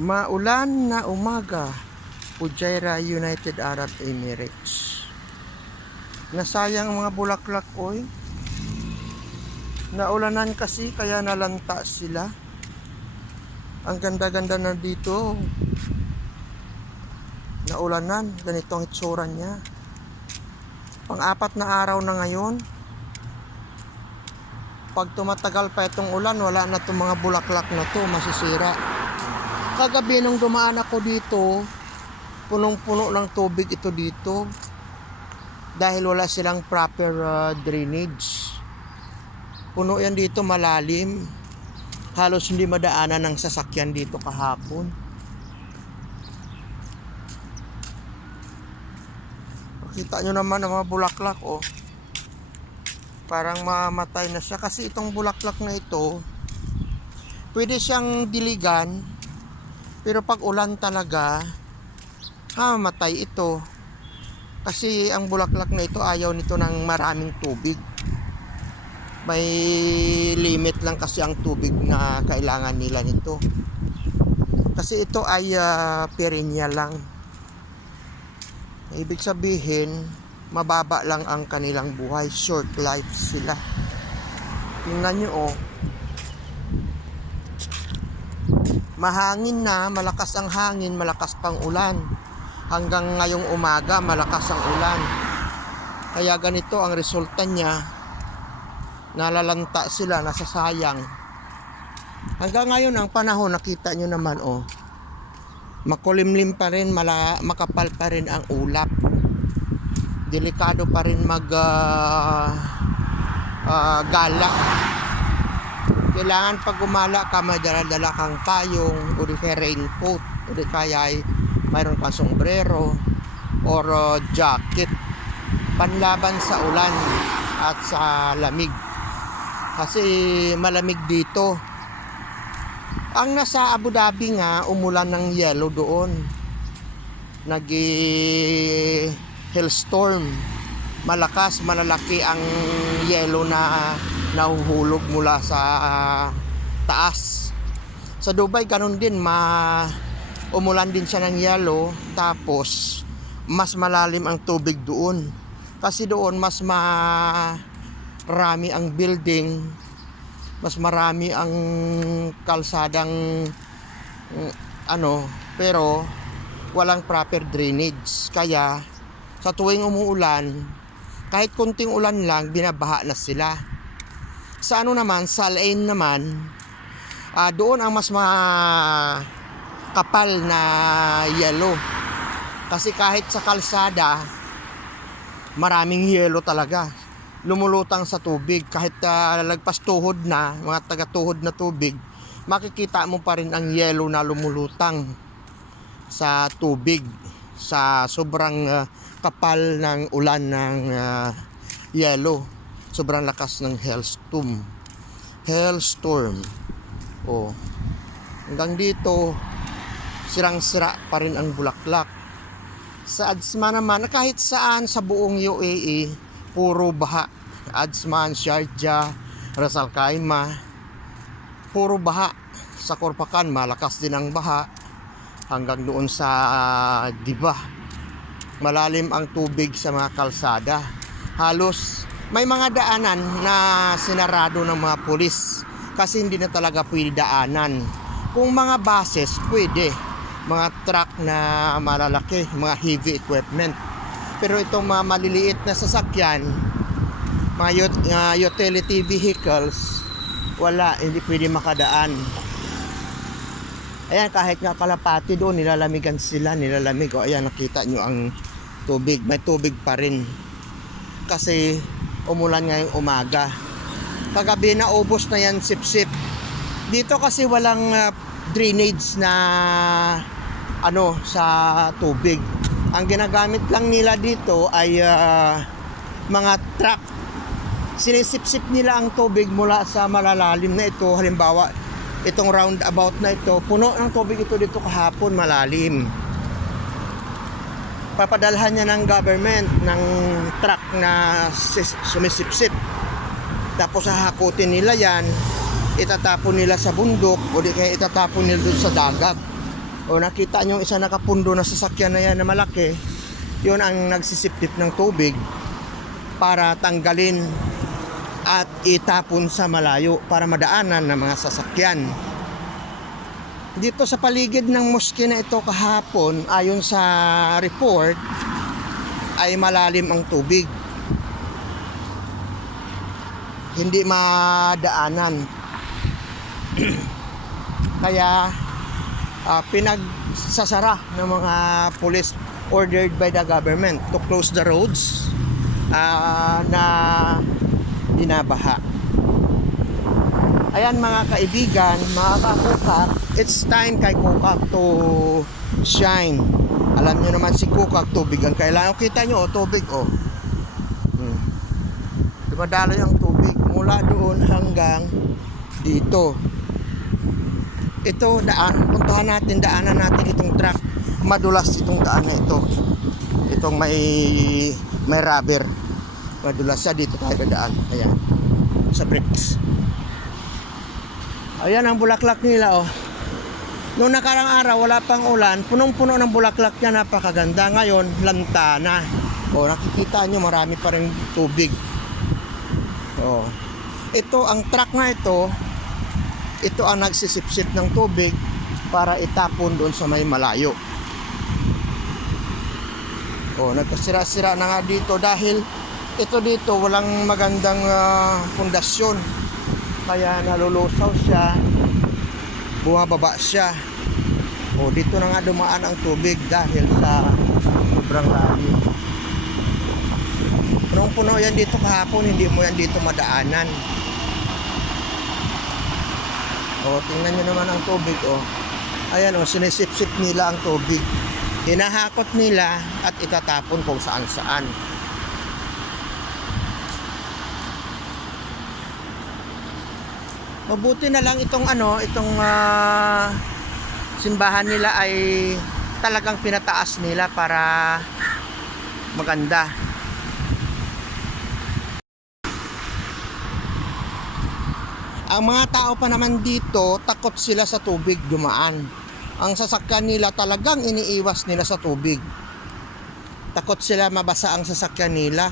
Maulan na umaga, Fujairah, United Arab Emirates. Nasayang ang mga bulaklak oy. Naulanan kasi kaya nalanta sila. Ang ganda-ganda na dito. Naulanan, ganito ang itsura niya. Pang-apat na araw na ngayon. Pag tumatagal pa itong ulan, wala na itong mga bulaklak na to, masisira kagabi nung dumaan ako dito, punong-puno ng tubig ito dito. Dahil wala silang proper uh, drainage. Puno yan dito malalim. Halos hindi madaanan ng sasakyan dito kahapon. Kita nyo naman ang mga bulaklak oh. Parang mamatay na siya kasi itong bulaklak na ito pwede siyang diligan pero pag ulan talaga, mamatay ito. Kasi ang bulaklak na ito ayaw nito ng maraming tubig. May limit lang kasi ang tubig na kailangan nila nito. Kasi ito ay uh, perennial lang. Ibig sabihin, mababa lang ang kanilang buhay. Short life sila. Tingnan nyo oh. Mahangin na, malakas ang hangin, malakas pang ulan. Hanggang ngayong umaga, malakas ang ulan. Kaya ganito ang resulta niya. Nalalanta sila, nasasayang. Hanggang ngayon, ang panahon, nakita nyo naman, oh. Makulimlim pa rin, mala, makapal pa rin ang ulap. Delikado pa rin mag uh, uh, gala kailangan pag gumala ka may dala-dala kang payong o raincoat o kaya ay mayroon kang sombrero or uh, jacket. Panlaban sa ulan at sa lamig. Kasi malamig dito. Ang nasa Abu Dhabi nga umulan ng yellow doon. Nag hailstorm. Malakas malalaki ang yellow na nahuhulog mula sa uh, taas. Sa Dubai ganun din ma umulan din siya ng yelo tapos mas malalim ang tubig doon. Kasi doon mas marami ang building, mas marami ang kalsadang mm, ano, pero walang proper drainage. Kaya sa tuwing umuulan, kahit kunting ulan lang, binabaha na sila. Sa ano naman, sa Al-Ain naman, uh, doon ang mas makapal na yellow. Kasi kahit sa kalsada, maraming yellow talaga. Lumulutang sa tubig. Kahit uh, lagpas tuhod na, mga taga-tuhod na tubig, makikita mo pa rin ang yellow na lumulutang sa tubig sa sobrang uh, kapal ng ulan ng uh, yellow sobrang lakas ng hailstorm. Hailstorm. Oh. Hanggang dito sirang-sira pa rin ang bulaklak. Sa Adsman naman kahit saan sa buong UAE puro baha. Adsman, Sharjah, Ras Al Khaimah puro baha. Sa Korpakan malakas din ang baha. Hanggang doon sa uh, Diba. Malalim ang tubig sa mga kalsada. Halos may mga daanan na sinarado ng mga pulis kasi hindi na talaga pwede daanan. Kung mga buses, pwede. Mga truck na malalaki, mga heavy equipment. Pero itong mga maliliit na sasakyan, mga uh, utility vehicles, wala, hindi pwede makadaan. Ayan, kahit nga kalapati doon, nilalamigan sila, nilalamig. O, ayan, nakita nyo ang tubig. May tubig pa rin. Kasi umulan ngayong umaga. Kagabi na ubos na yan sip-sip. Dito kasi walang uh, drainage na ano sa tubig. Ang ginagamit lang nila dito ay uh, mga truck. Sinisip-sip nila ang tubig mula sa malalalim na ito. Halimbawa, itong roundabout na ito, puno ng tubig ito dito kahapon malalim papadalhan niya ng government ng truck na sumisipsip tapos hahakutin nila yan itatapon nila sa bundok o di kaya itatapon nila sa dagat O nakita nyo isa nakapundo na sasakyan na yan na malaki. Yun ang nagsisiptip ng tubig para tanggalin at itapon sa malayo para madaanan ng mga sasakyan. Dito sa paligid ng moske na ito kahapon, ayon sa report, ay malalim ang tubig. Hindi madaanan. Kaya ah, pinagsasara ng mga police ordered by the government to close the roads ah, na dinabaha. Ayan mga kaibigan, mga kakukak, it's time kay Kukak to shine. Alam nyo naman si Kukak, tubig ang kailangan. Kita nyo, oh, tubig, oh. Hmm. Dumadaloy ang tubig mula doon hanggang dito. Ito, daan, puntahan natin, daanan natin itong truck. Madulas itong daan na ito. Itong may, may rubber. Madulas siya, dito tayo daan. Ayan, sa bricks. Ayan ang bulaklak nila oh. Noong nakarang araw, wala pang ulan, punong-puno ng bulaklak niya, napakaganda. Ngayon, lantana. O, nakikita nyo, marami pa rin tubig. O, ito, ang truck na ito, ito ang nagsisipsip ng tubig para itapon doon sa may malayo. O, nagkasira-sira na nga dito dahil ito dito, walang magandang ah, pundasyon. Kaya nalulusaw siya, bumababa siya. O dito na nga dumaan ang tubig dahil sa sobrang lalim. Punong puno yan dito kahapon, hindi mo yan dito madaanan. O tingnan nyo naman ang tubig o. Ayan o, sinisipsip nila ang tubig. Hinahakot nila at itatapon kung saan saan. Mabuti na lang itong ano, itong ah, simbahan nila ay talagang pinataas nila para maganda. Ang mga tao pa naman dito, takot sila sa tubig dumaan. Ang sasakyan nila talagang iniiwas nila sa tubig. Takot sila mabasa ang sasakyan nila.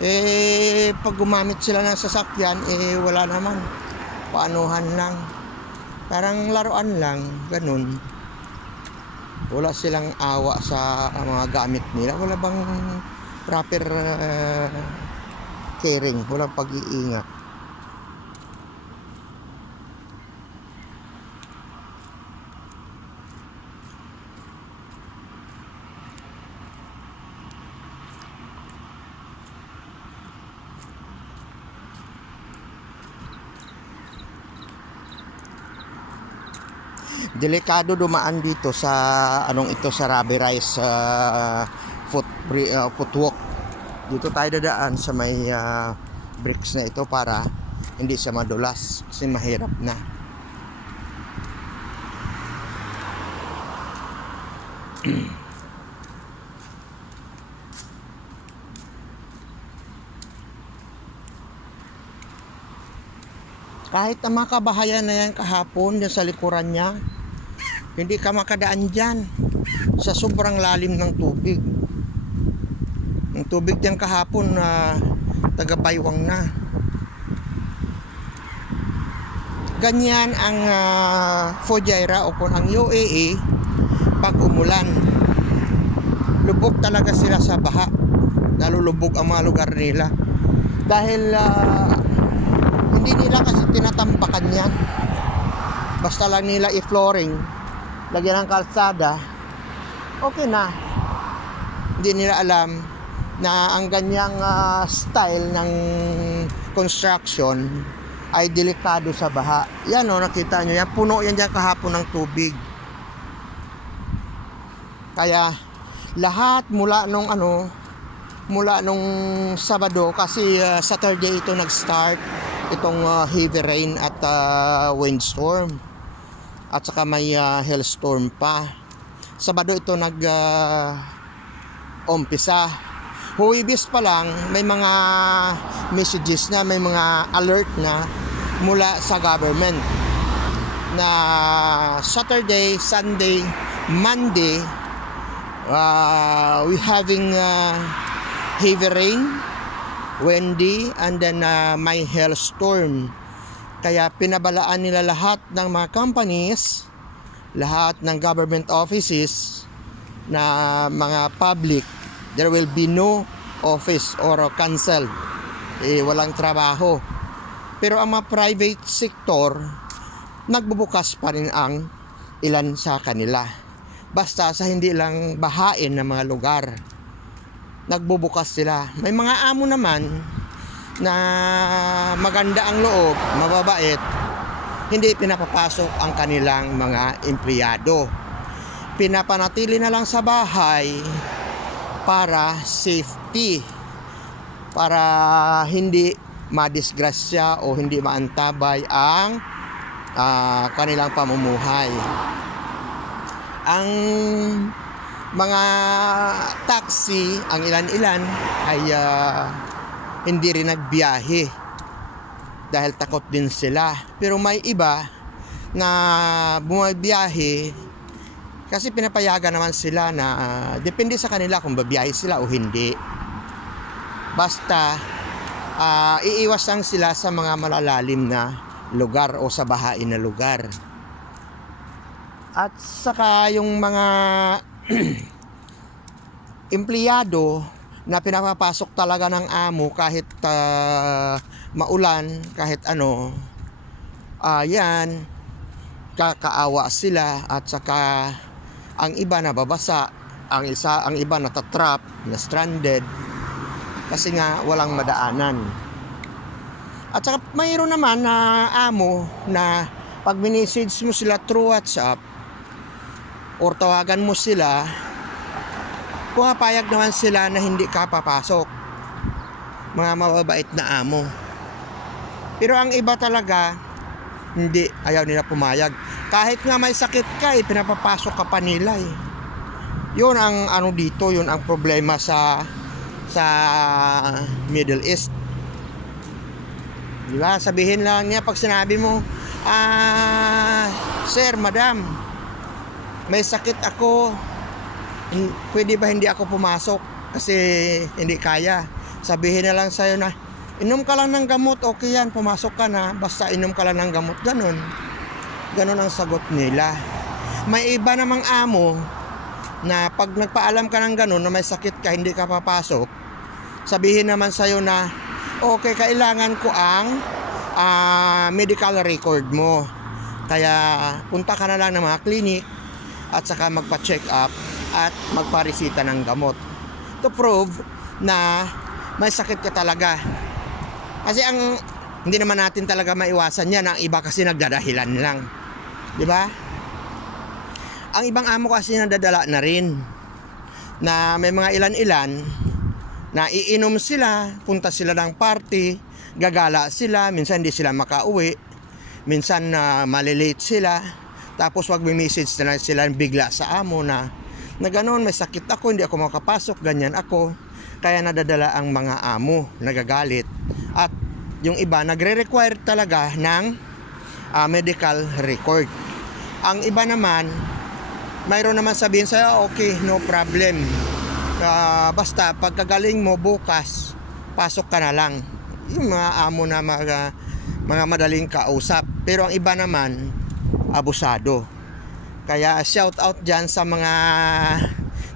Eh, pag gumamit sila ng sasakyan, eh, wala naman. Paanuhan lang. Parang laruan lang, ganun. Wala silang awa sa mga gamit nila. Wala bang proper uh, caring, walang pag-iingat. Delikado dumaan dito sa anong ito sa Rabi Rice uh, foot uh, footwalk. Dito tayo dadaan sa may uh, bricks na ito para hindi siya madulas kasi mahirap na. Kahit ang mga kabahayan na yan kahapon dyan sa likuran niya, hindi ka makadaan dyan sa sobrang lalim ng tubig. Ang tubig dyan kahapon na tagabaywang na. Ganyan ang uh, Fujairah o kung ang UAE pag umulan. Lubog talaga sila sa baha. Nalulubog ang mga lugar nila. Dahil ah, hindi nila kasi tinatambakan yan. Basta lang nila i-flooring, lagyan ng kalsada, okay na. Hindi nila alam na ang ganyang ah, style ng construction ay delikado sa baha. Yan o, nakita nyo yan. Puno yan dyan kahapon ng tubig. Kaya lahat mula nung ano, mula nung Sabado kasi ah, Saturday ito nag-start itong ah, heavy rain at ah, windstorm at saka may ah, hailstorm pa Sabado ito nag ah, umpisa Huwibis pa lang may mga messages na may mga alert na mula sa government na Saturday, Sunday, Monday, uh, we having uh, heavy rain, windy, and then uh, may hailstorm. Kaya pinabalaan nila lahat ng mga companies, lahat ng government offices na mga public, there will be no office or canceled. Eh, walang trabaho. Pero ang mga private sector, nagbubukas pa rin ang ilan sa kanila. Basta sa hindi lang bahain ng mga lugar. Nagbubukas sila. May mga amo naman na maganda ang loob, mababait, hindi pinapapasok ang kanilang mga empleyado. Pinapanatili na lang sa bahay para safety. Para hindi madisgrasya o hindi maantabay ang ah, kanilang pamumuhay. Ang mga taxi, ang ilan-ilan ay ah, hindi rin nagbiyahe dahil takot din sila. Pero may iba na bumabiyahe kasi pinapayagan naman sila na ah, depende sa kanila kung babiyahe sila o hindi. Basta ah, iiwas lang sila sa mga malalalim na lugar o sa bahain na lugar. At saka yung mga empleyado na pinapapasok talaga ng amo kahit ah, maulan, kahit ano, ayan, kakaawa sila at saka ang iba nababasa, ang isa, ang iba natatrap, na stranded. Kasi nga walang madaanan. At saka mayroon naman na amo na pag mo sila through WhatsApp or tawagan mo sila, pumapayag naman sila na hindi ka papasok. Mga mababait na amo. Pero ang iba talaga, hindi, ayaw nila pumayag. Kahit nga may sakit ka, eh, pinapapasok ka pa nila eh. Yun ang ano dito, yun ang problema sa sa Middle East. Di? Sabihin lang niya pag sinabi mo, ah, sir, madam, may sakit ako. Pwede ba hindi ako pumasok? Kasi hindi kaya. Sabihin na lang sa'yo na, inom ka lang ng gamot, okay yan, pumasok ka na. Basta inom ka lang ng gamot, ganun. Ganun ang sagot nila. May iba namang amo na pag nagpaalam ka ng ganun na may sakit ka, hindi ka papasok, sabihin naman sa'yo na, okay, kailangan ko ang ah, medical record mo. Kaya punta ka na lang ng mga clinic at saka magpa-check up at magparesita ng gamot to prove na may sakit ka talaga. Kasi ang hindi naman natin talaga maiwasan yan. Ang iba kasi nagdadahilan lang. Di ba? Ang ibang amo kasi nadadala na rin na may mga ilan-ilan na iinom sila, punta sila ng party, gagala sila, minsan hindi sila makauwi, minsan na malilate sila, tapos wag message na sila bigla sa amo na na ganoon may sakit ako, hindi ako makapasok, ganyan ako. Kaya nadadala ang mga amo, nagagalit. At yung iba nagre-require talaga ng ah, medical record. Ang iba naman, mayroon naman sabihin sa'yo, okay, no problem. Ah, basta pagkagaling mo bukas, pasok ka na lang. Yung mga amo na mga, mga madaling kausap. Pero ang iba naman, abusado. Kaya shout out dyan sa mga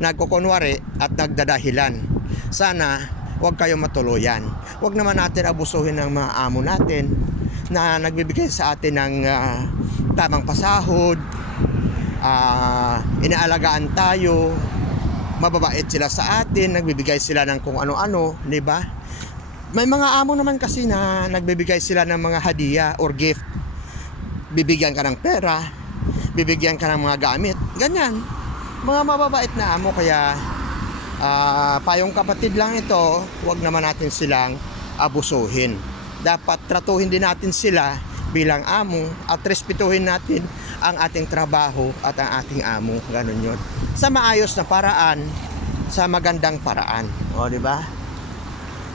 nagkukunwari at nagdadahilan. Sana huwag kayo matuluyan. Huwag naman natin abusuhin ng mga amo natin na nagbibigay sa atin ng ah, tamang pasahod, ah, inaalagaan tayo, mababait sila sa atin, nagbibigay sila ng kung ano-ano, di ba? May mga amo naman kasi na nagbibigay sila ng mga hadiah or gift. Bibigyan ka ng pera, bibigyan ka ng mga gamit, ganyan. Mga mababait na amo kaya ah, payong kapatid lang ito, wag naman natin silang abusuhin. Dapat tratuhin din natin sila bilang amo at respetuhin natin ang ating trabaho at ang ating amo. Ganun yun. Sa maayos na paraan, sa magandang paraan. O, di ba?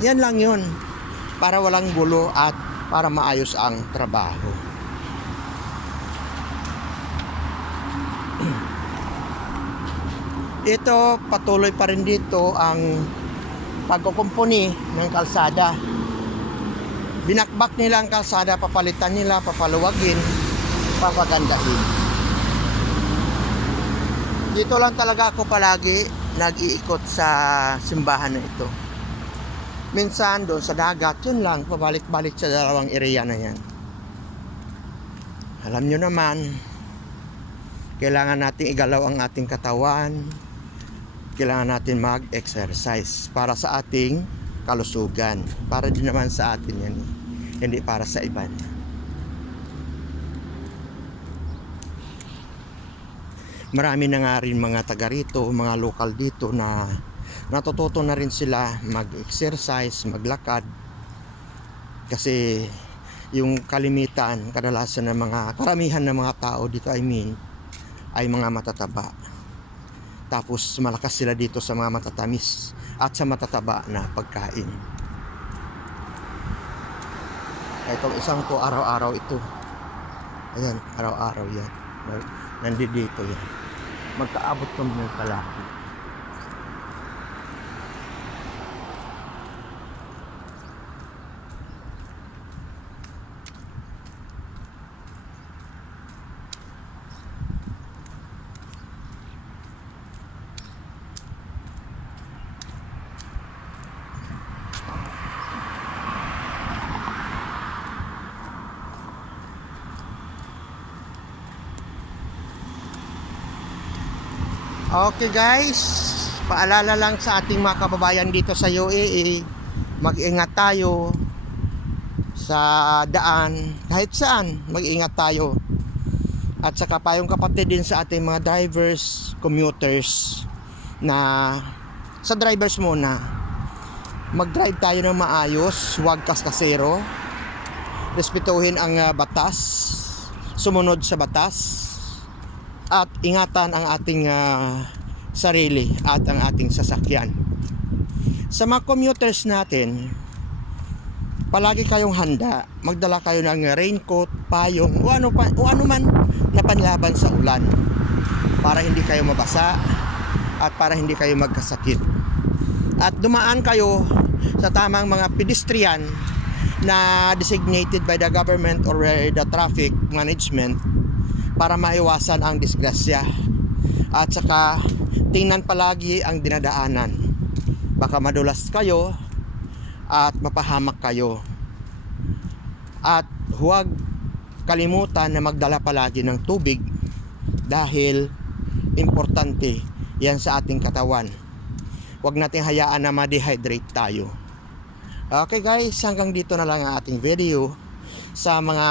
Yan lang yun. Para walang gulo at para maayos ang trabaho. Ito, patuloy pa rin dito ang pagkukumpuni ng kalsada. Binakbak nila ang kalsada, papalitan nila, papaluwagin, papagandahin. Dito lang talaga ako palagi nag-iikot sa simbahan na ito. Minsan doon sa dagat, yun lang, pabalik-balik sa dalawang area na yan. Alam nyo naman, kailangan natin igalaw ang ating katawan, kailangan natin mag-exercise para sa ating kalusugan. Para din naman sa atin yan, eh. hindi para sa iba. Marami na nga rin mga taga rito, mga lokal dito na natututo na rin sila mag-exercise, maglakad. Kasi yung kalimitan, kadalasan ng mga, karamihan ng mga tao dito, I mean, ay mga matataba. Tapos malakas sila dito sa mga matatamis at sa matataba na pagkain. Itong isang to araw-araw ito. Ayan, araw-araw yan. Nandito yan. Magkaabot ng kalaki. Okay guys, paalala lang sa ating mga kababayan dito sa UAE, mag-ingat tayo sa daan, kahit saan, mag-ingat tayo. At saka pa kapatid din sa ating mga drivers, commuters, na sa drivers muna, mag-drive tayo ng maayos, huwag kaskasero, respetuhin ang ah, batas, sumunod sa batas, at ingatan ang ating ah, sarili at ang ating sasakyan. Sa mga commuters natin, palagi kayong handa. Magdala kayo ng raincoat, payong, o ano, pa, o ano man na panlaban sa ulan para hindi kayo mabasa at para hindi kayo magkasakit. At dumaan kayo sa tamang mga pedestrian na designated by the government or the traffic management para maiwasan ang disgrasya. At saka tingnan palagi ang dinadaanan. Baka madulas kayo at mapahamak kayo. At huwag kalimutan na magdala palagi ng tubig dahil importante yan sa ating katawan. Huwag nating hayaan na ma-dehydrate tayo. Okay guys, hanggang dito na lang ang ating video sa mga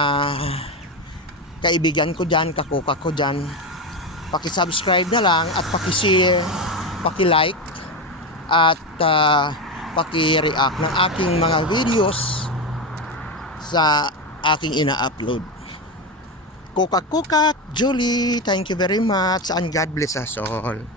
kaibigan ko dyan, kakuka ko dyan. Paki-subscribe na lang at paki-share, paki-like at uh, paki-react ng aking mga videos sa aking ina-upload. Kukak-kukak, Julie, thank you very much and God bless us all.